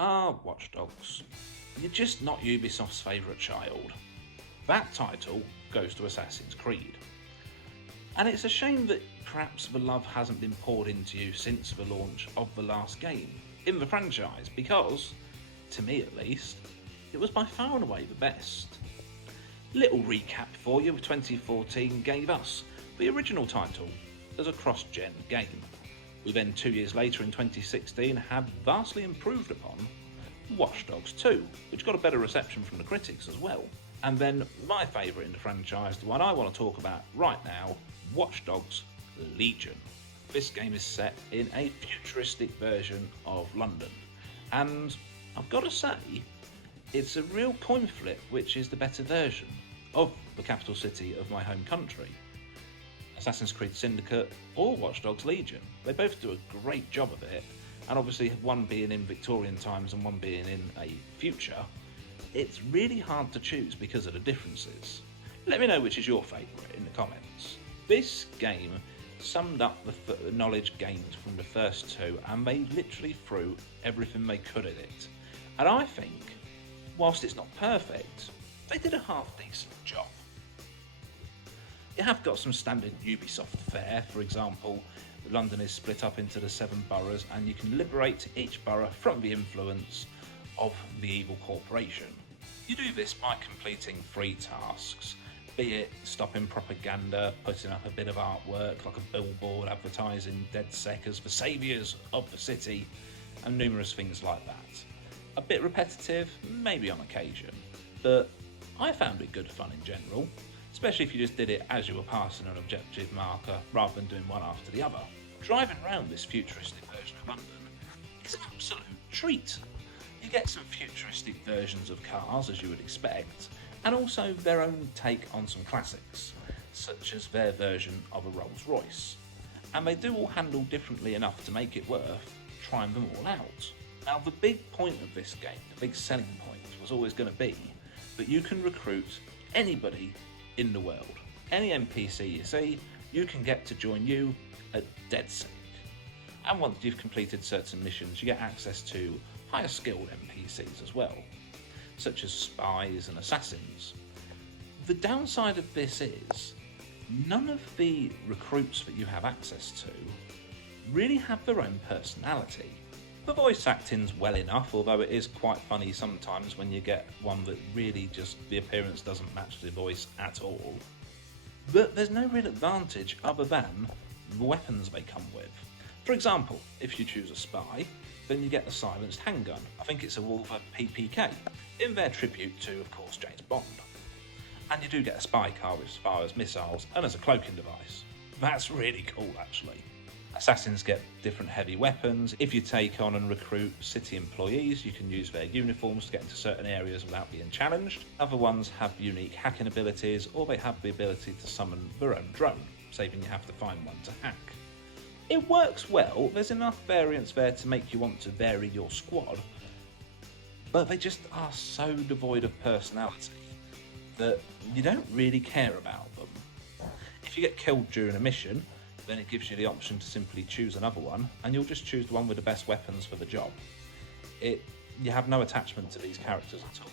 Watch Dogs. You're just not Ubisoft's favourite child. That title goes to Assassin's Creed. And it's a shame that perhaps the love hasn't been poured into you since the launch of the last game in the franchise, because, to me at least, it was by far and away the best. Little recap for you: 2014 gave us the original title as a cross-gen game. We then 2 years later in 2016 had vastly improved upon Watch Dogs 2, which got a better reception from the critics as well. And then my favourite in the franchise, the one I want to talk about right now, Watch Dogs Legion. This game is set in a futuristic version of London, and I've got to say, it's a real coin flip which is the better version of the capital city of my home country. Assassin's Creed Syndicate or Watch Dogs Legion, they both do a great job of it, and obviously one being in Victorian times and one being in a future, it's really hard to choose because of the differences. Let me know which is your favourite in the comments. This game summed up the knowledge gained from the first two, and they literally threw everything they could at it. And I think, whilst it's not perfect, they did a half decent job. You have got some standard Ubisoft fare. For example, London is split up into the 7 boroughs, and you can liberate each borough from the influence of the evil corporation. You do this by completing 3 tasks, be it stopping propaganda, putting up a bit of artwork like a billboard advertising DedSec as the saviours of the city, and numerous things like that. A bit repetitive, maybe on occasion, but I found it good fun in general, especially if you just did it as you were passing an objective marker rather than doing one after the other. Driving around this futuristic version of London is an absolute treat. You get some futuristic versions of cars, as you would expect, and also their own take on some classics, such as their version of a Rolls Royce. And they do all handle differently enough to make it worth trying them all out. Now, the big point of this game, the big selling point, was always going to be that you can recruit anybody in the world. Any NPC you see, you can get to join you at DedSec. And once you've completed certain missions, you get access to higher skilled NPCs as well, such as spies and assassins. The downside of this is, none of the recruits that you have access to really have their own personality. The voice acting's well enough, although it is quite funny sometimes when you get one that really just, the appearance doesn't match the voice at all. But there's no real advantage other than the weapons they come with. For example, if you choose a spy, then you get the silenced handgun. I think it's a Wolver PPK, in their tribute to, of course, James Bond. And you do get a spy car which fires missiles and as a cloaking device. That's really cool, actually. Assassins get different heavy weapons. If you take on and recruit city employees, you can use their uniforms to get into certain areas without being challenged. Other ones have unique hacking abilities, or they have the ability to summon their own drone, saving you have to find one to hack. It works well, there's enough variance there to make you want to vary your squad, but they just are so devoid of personality that you don't really care about them. If you get killed during a mission, then it gives you the option to simply choose another one, and you'll just choose the one with the best weapons for the job. You have no attachment to these characters at all.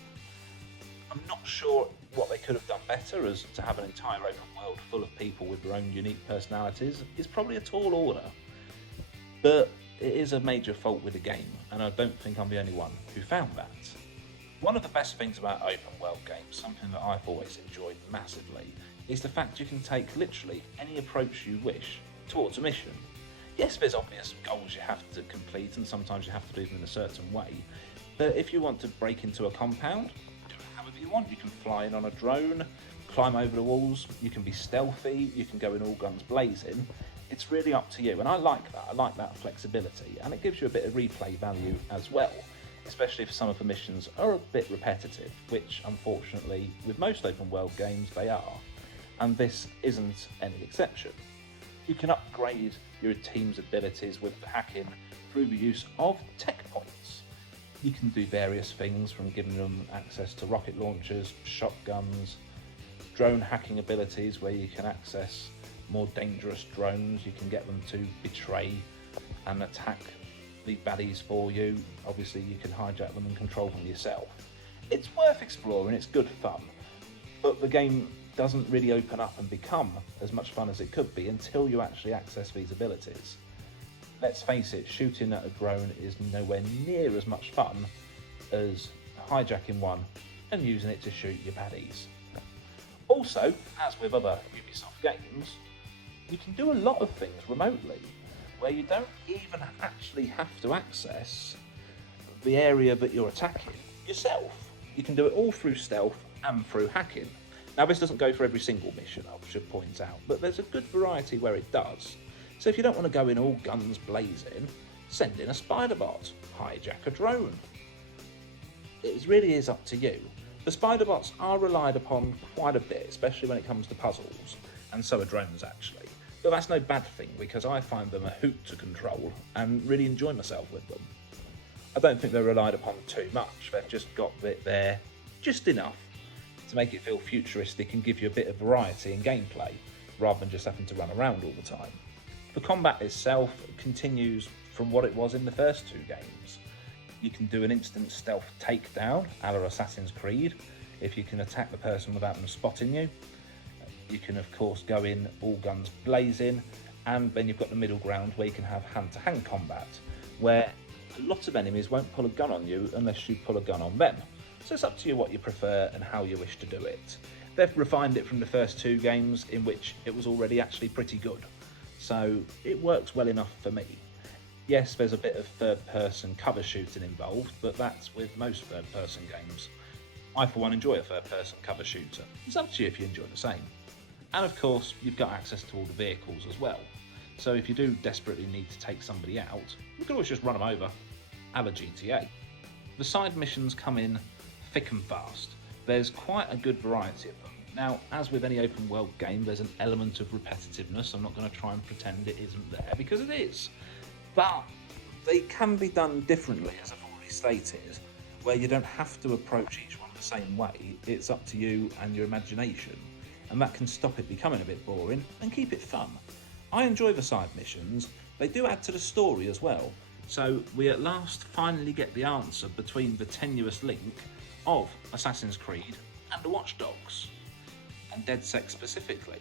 I'm not sure what they could have done better, as to have an entire open world full of people with their own unique personalities is probably a tall order. But it is a major fault with the game, and I don't think I'm the only one who found that. One of the best things about open world games, something that I've always enjoyed massively, is the fact you can take literally any approach you wish towards a mission. Yes, there's obvious goals you have to complete, and sometimes you have to do them in a certain way, but if you want to break into a compound, do it however you want. You can fly in on a drone, climb over the walls, you can be stealthy, you can go in all guns blazing. It's really up to you, and I like that flexibility, and it gives you a bit of replay value as well, especially if some of the missions are a bit repetitive, which unfortunately with most open world games they are, and this isn't any exception. You can upgrade your team's abilities with hacking through the use of tech points. You can do various things, from giving them access to rocket launchers, shotguns, drone hacking abilities where you can access more dangerous drones. You can get them to betray and attack the baddies for you. Obviously you can hijack them and control them yourself. It's worth exploring, it's good fun, but the game doesn't really open up and become as much fun as it could be until you actually access these abilities. Let's face it, shooting at a drone is nowhere near as much fun as hijacking one and using it to shoot your baddies. Also, as with other Ubisoft games, you can do a lot of things remotely, where you don't even actually have to access the area that you're attacking yourself. You can do it all through stealth and through hacking. Now, this doesn't go for every single mission, I should point out, but there's a good variety where it does. So if you don't want to go in all guns blazing, send in a spider bot, hijack a drone. It really is up to you. The spider bots are relied upon quite a bit, especially when it comes to puzzles, and so are drones actually. But that's no bad thing, because I find them a hoot to control and really enjoy myself with them. I don't think they're relied upon too much, they've just got it there just enough to make it feel futuristic and give you a bit of variety in gameplay, rather than just having to run around all the time. The combat itself continues from what it was in the first two games. You can do an instant stealth takedown, a la Assassin's Creed, if you can attack the person without them spotting you. You can of course go in all guns blazing, and then you've got the middle ground where you can have hand-to-hand combat, where a lot of enemies won't pull a gun on you unless you pull a gun on them. So it's up to you what you prefer and how you wish to do it. They've refined it from the first two games, in which it was already actually pretty good. So it works well enough for me. Yes, there's a bit of third-person cover shooting involved, but that's with most third-person games. I, for one, enjoy a third-person cover shooter. It's up to you if you enjoy the same. And of course, you've got access to all the vehicles as well. So if you do desperately need to take somebody out, you can always just run them over, a la GTA. The side missions come in thick and fast. There's quite a good variety of them. Now, as with any open world game, there's an element of repetitiveness. I'm not going to try and pretend it isn't there, because it is. But they can be done differently, as I've already stated, where you don't have to approach each one the same way. It's up to you and your imagination, and that can stop it becoming a bit boring and keep it fun. I enjoy the side missions. They do add to the story as well. So we at last finally get the answer between the tenuous link of Assassin's Creed and the Watch Dogs, and DedSec specifically.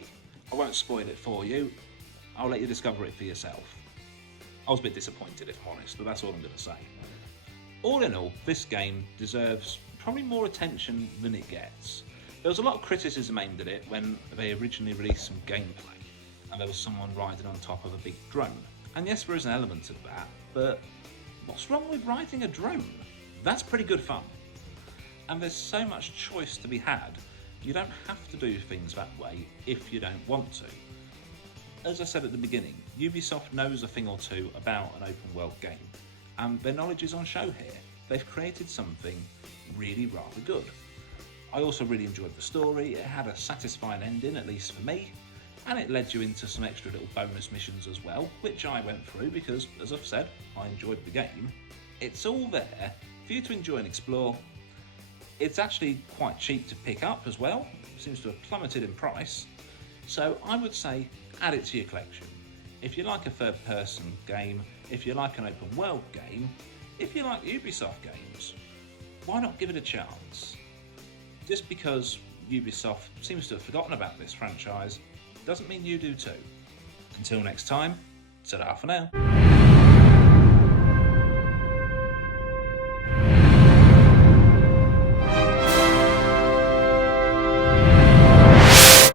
I won't spoil it for you, I'll let you discover it for yourself. I was a bit disappointed, if I'm honest, but that's all I'm going to say. All in all, this game deserves probably more attention than it gets. There was a lot of criticism aimed at it when they originally released some gameplay, and there was someone riding on top of a big drone. And yes, there is an element of that, but what's wrong with riding a drone? That's pretty good fun. And there's so much choice to be had, you don't have to do things that way if you don't want to. As I said at the beginning, Ubisoft knows a thing or two about an open world game, and their knowledge is on show here. They've created something really rather good. I also really enjoyed the story. It had a satisfying ending, at least for me, and it led you into some extra little bonus missions as well, which I went through because, as I've said, I enjoyed the game. It's all there for you to enjoy and explore. It's actually quite cheap to pick up as well. It seems to have plummeted in price. So I would say add it to your collection. If you like a third-person game, if you like an open world game, if you like Ubisoft games, why not give it a chance? Just because Ubisoft seems to have forgotten about this franchise doesn't mean you do too. Until next time, ta-ra for now.